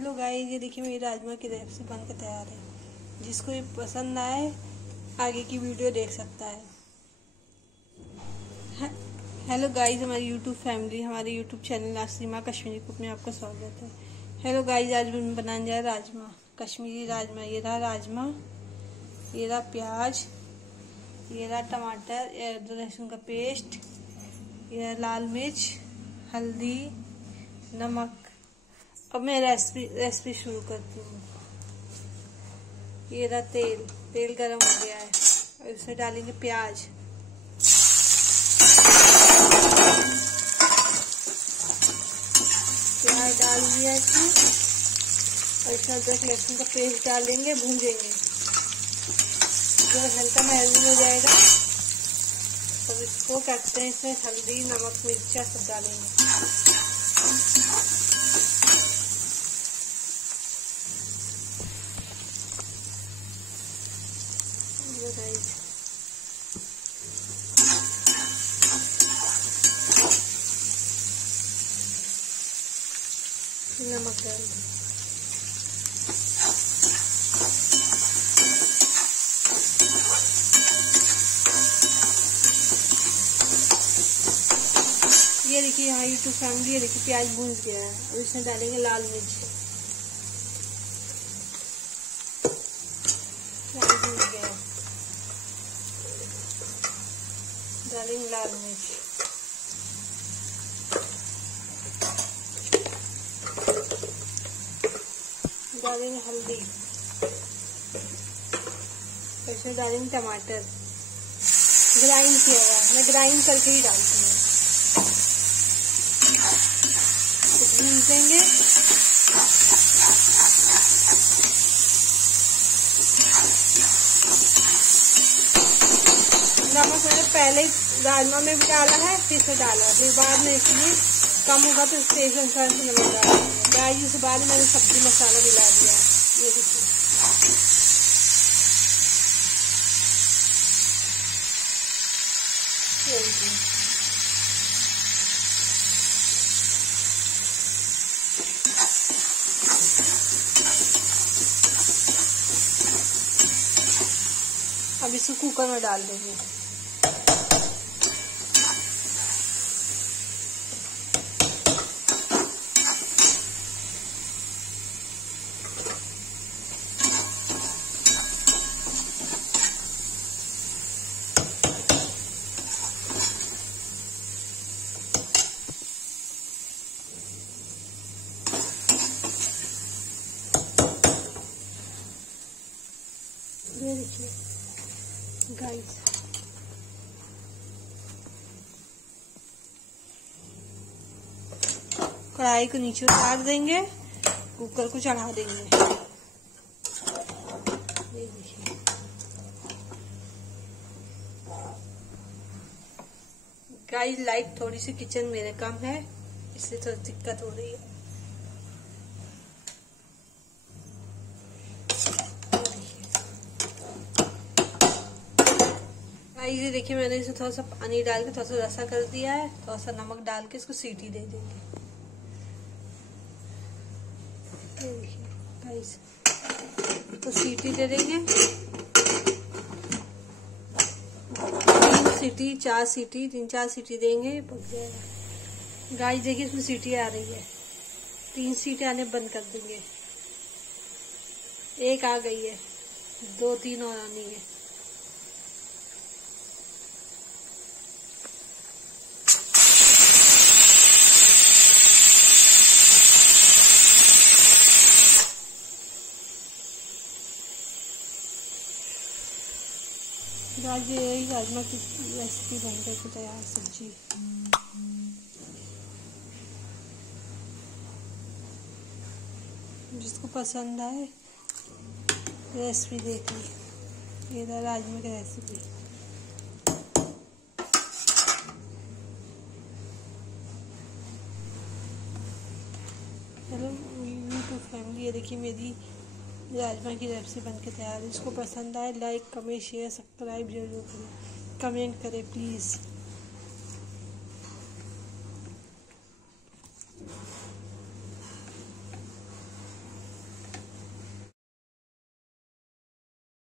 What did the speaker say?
Hello guys, ये देखिए मेरी राजमा की रेसिपी बनकर तैयार है। जिसको ये पसंद आए आगे की वीडियो देख सकता है। हेलो गाइस, हमारी यूट्यूब फैमिली, हमारे यूट्यूब चैनल नासिमा कश्मीरी कुक में आपका स्वागत है। हेलो गाइस, आज मैं बनाने जा रहा राजमा, कश्मीरी राजमा। ये रहा राजमा, ये रहा प्याज, ये रहा टमाटर, अदरक लहसुन का पेस्ट, ये रहा लाल मिर्च, हल्दी, नमक। अब मैं रेसिपी शुरू करती हूँ। ये रहा तेल गरम हो गया है और इसमें डालेंगे प्याज। प्याज डाल दिया इसमें और इसमें अदरक लहसुन का पेस्ट डाल देंगे, भूंजेंगे। जब हल्का मैरिनेट हो जाएगा तब इसको काटते हैं। इसमें हल्दी, नमक, मिर्चा सब डालेंगे। नमक डाल दें। ये देखिए यहाँ यूट्यूब फैमिली, ये देखिए प्याज भून गया है और इसमें डालेंगे लाल मिर्च। प्याज भून गया है, डालेंगे लाल मिर्च, डालेंगे हल्दी, इसमें डालेंगे टमाटर ग्राइंड किया हुआ। मैं ग्राइंड करके ही डालती हूँ। भून देंगे। नमक मैंने पहले राजमा में भी डाला है, फिर से डाला, फिर बाद में इसलिए कम होगा तो टेस्ट अनुसार से नमक डाल दिया। प्याज से बाद मैंने सब्जी मसाला मिला दिया। ये देखिए अब इसको कुकर में डाल देंगे। ये देखिए गाइस, कढ़ाई को नीचे उतार देंगे, कुकर को चढ़ा देंगे। ये देखिए गाइस, लाइट थोड़ी सी किचन मेरे कम है, इसलिए थोड़ी दिक्कत हो रही है। ये देखिए मैंने इसे थोड़ा सा पानी डाल के थोड़ा सा रसा कर दिया है। थोड़ा सा नमक डाल के इसको सीटी दे देंगे। ये देखिए गाइस, तो सीटी दे देंगे। 3 4 सीटी देंगे, पक जाएगा। गाइस देखिए इसमें सीटी आ रही है। 3 सीटी आने बंद कर देंगे। 1 आ गई है, 2 3 और आनी है। आज यही राजमा की रेसिपी बनकर के तैयार सब्जी। जिसको पसंद आए रेसिपी देख ली। ये था राजमा की रेसिपी। हेलो यूट्यूब फैमिली, ये देखिए मेरी राजमा की रेसिपी बनके तैयार है। जिसको पसंद आए लाइक, कमेंट, शेयर, सब्सक्राइब जरूर करें, कमेंट करें प्लीज़।